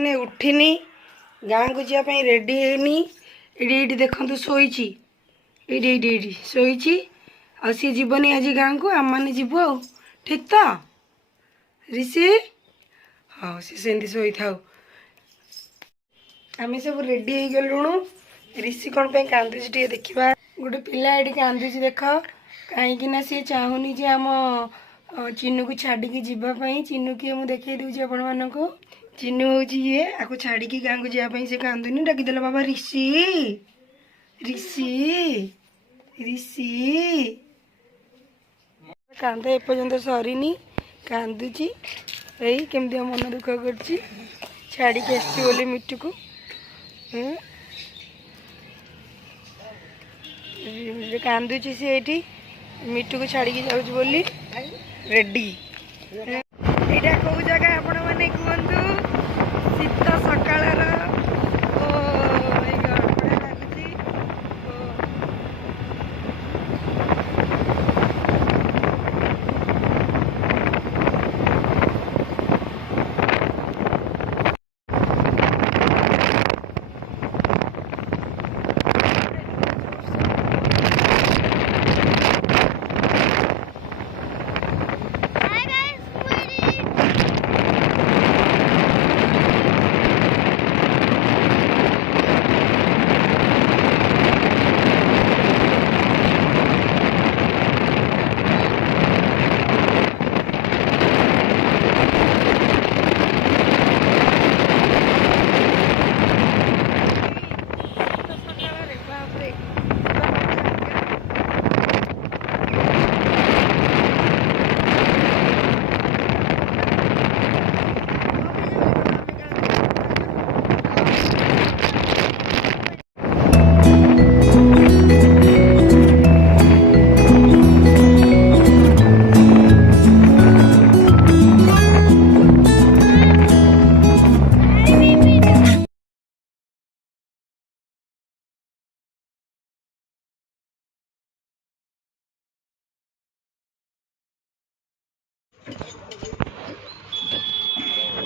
मैंने उठिनी गाँ को जावाई रेडी हैनी ये देखु शोची ये शोची सी जीवनी आज गाँ को आम मैंने जीव आ ठीक तो ऋषि हाँ सी सेमती शोई था आम सब रेडी हो गलुणु ऋषि कौन पे कांदुची देखा गोटे पिला ये कांदुची देख कहीं सी चाहूनी जे आम चिन्नू को छाड़ी जीवाई चिन्नू की मुझे देखे दूसरी आपण मानक चिन्नू हूँ ये आपको छाड़ी गाँ को जावाई से कांदुनी डाकिदेल बाबा ऋषि ऋषि ऋषि कांद एपर्यंत सरीनी कांदुची यही केमती मन दुख कर छाड़ी आसची मिट्टू को कांदुची सी ये मिट्टू को छाड़ी जाऊँ बोली रेडी यहाँ कौ जगह आपण मैंने कहतु शीत सकाल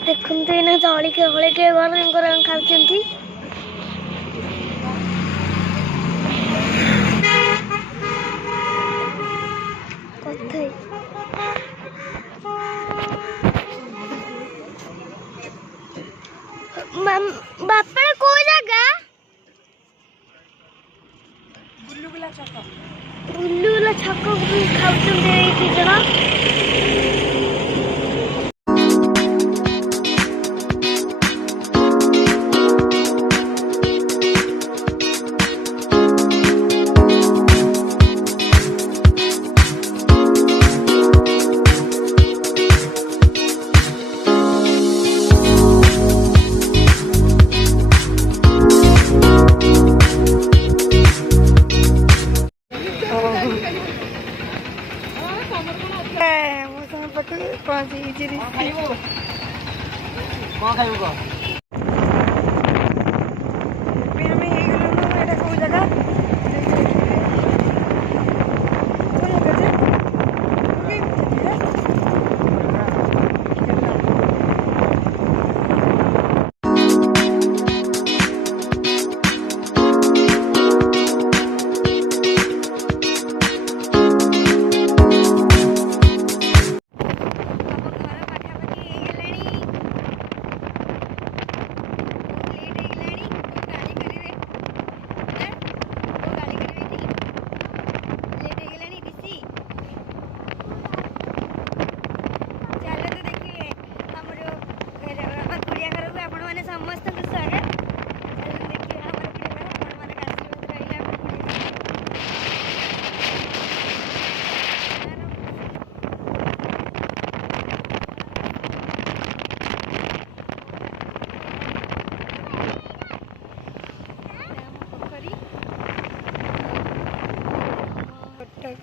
देखते ना जली के हल के गरम खाऊँ बापा को जगह बुल्लुला छक खाऊँ जना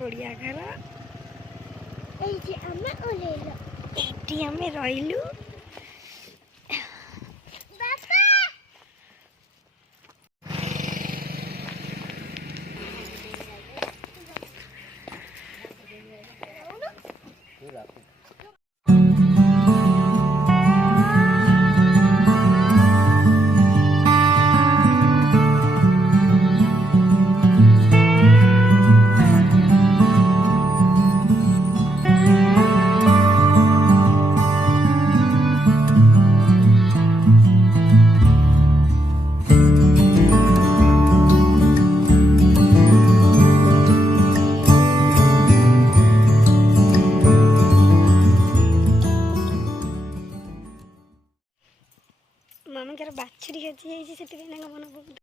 कोड़िया घर ये आम रही ମାମାଙ୍କର ବାଛୁରୀ ହଜିଯାଇଛି ସେଥିପାଇଁ ତାଙ୍କ ମନ ବହୁତ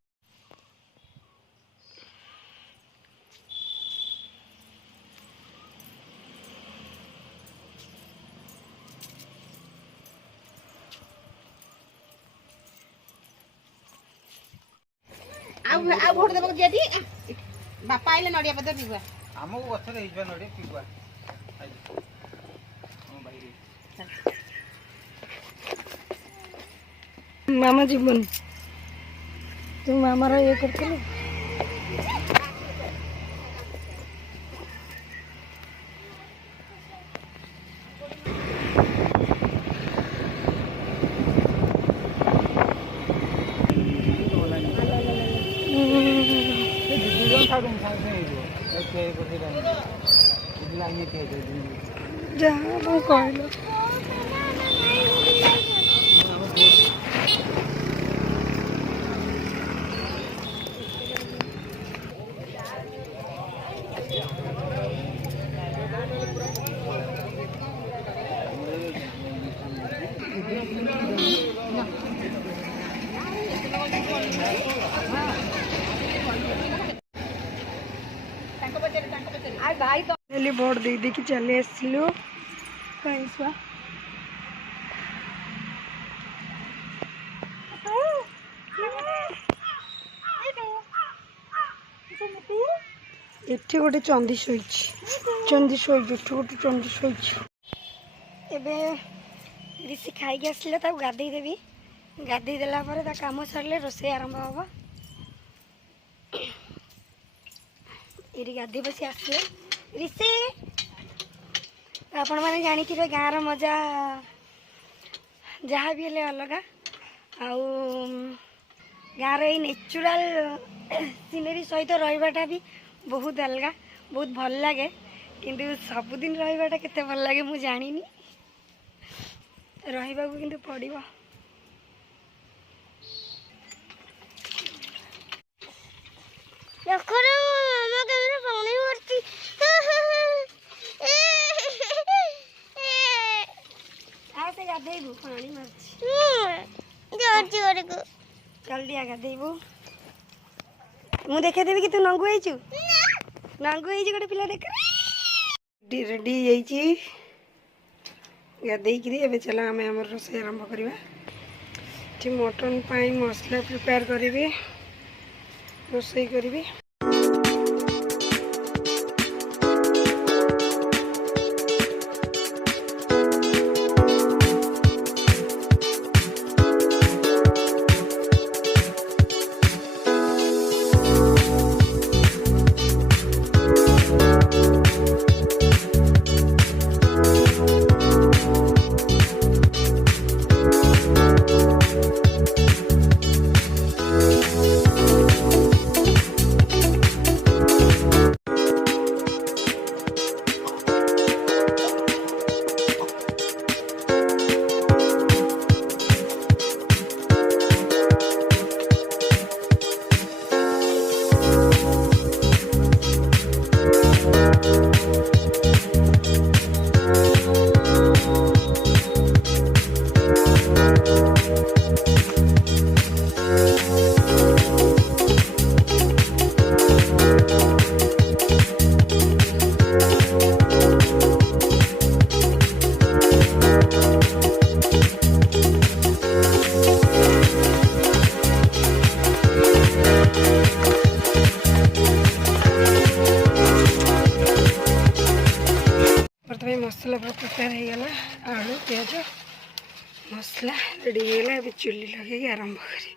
ଆଉ ଭୋଟ ଦେବାକୁ ଦିଆଟି ବାପା ଆଇଲେ ନଡ଼ିଆ ପତ୍ର ପିଇବା ଆମକୁ ଗଛରେ ହେଇଯିବା ନଡ଼ିଆ ପିଇବା ମାମା ଯିବନି ତୁ ମାମାର ଇଏ କରିଥିଲୁ ଯାହା ଆପଣ କହିଲ बोर्ड दे दे कि चले आसलु कहीं छुआ एठी गोटे चंदी शोई एठी गोटे चंदी शोई एबे ऋषि खाई आसले गाधे देवी गाधे देला पर ता काम सरले रोसे आरंभ हम ये गाधे बसी आसले ऋषि आपण मैंने जानी गाँव मजा जहाँ भी हेले अलग आउ गाँव ये नेचुरल सीनरी सहित रहीबाटा भी बहुत अलग बहुत भल लगे किंतु सबुदिन रहीबाटा केते भल लगे मु जानिनी रहीबा को किंतु पड़िबो देखो मामा कैमरा पानी भरती आसे गाधेबू पानी मारची जल्दी आ गाधेबू मु देखे देवी कि तू नंगू आइचु नंगू आइचु गोटे पिला देख रेडी जाइची गाधे कि चला आम आम रोसे आरंभ करवा मटन पाई मसला प्रिपेयर करी रोसे करी मसला पूरा प्रिपेयर हो गला आलू प्याज मसला रेडी हो गला अभी चुल्ली लगे आरंभ करी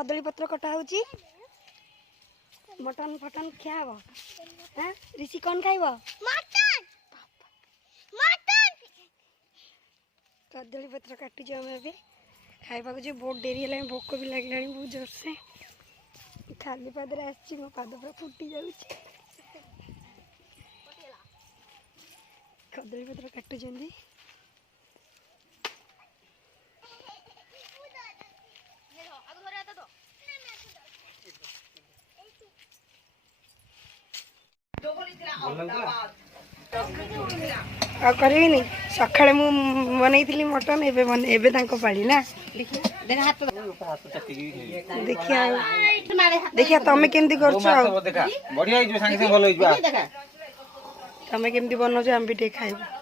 कदली पत्र कटा होची मटन फटन क्या हबो हां ऋषि कौन खाइबो मटन मटन कदली पत्र काटी जो हमें अभी खाइबा को जो बहुत देरी है भोक भी लगलानी बहुत जोर से खाली पादरे आछि मो पाद पूरा फुटी जाउछि कदली पत्र काटु जंदी आ करबिनी सकाळे मु बनैथिली मटन एबे तांको पाली ना देखिया देखिया तमे केमती करछो बढ़िया जो संगे संगे भलो हो तमे केमती बनौछ हम भी टे खाइबो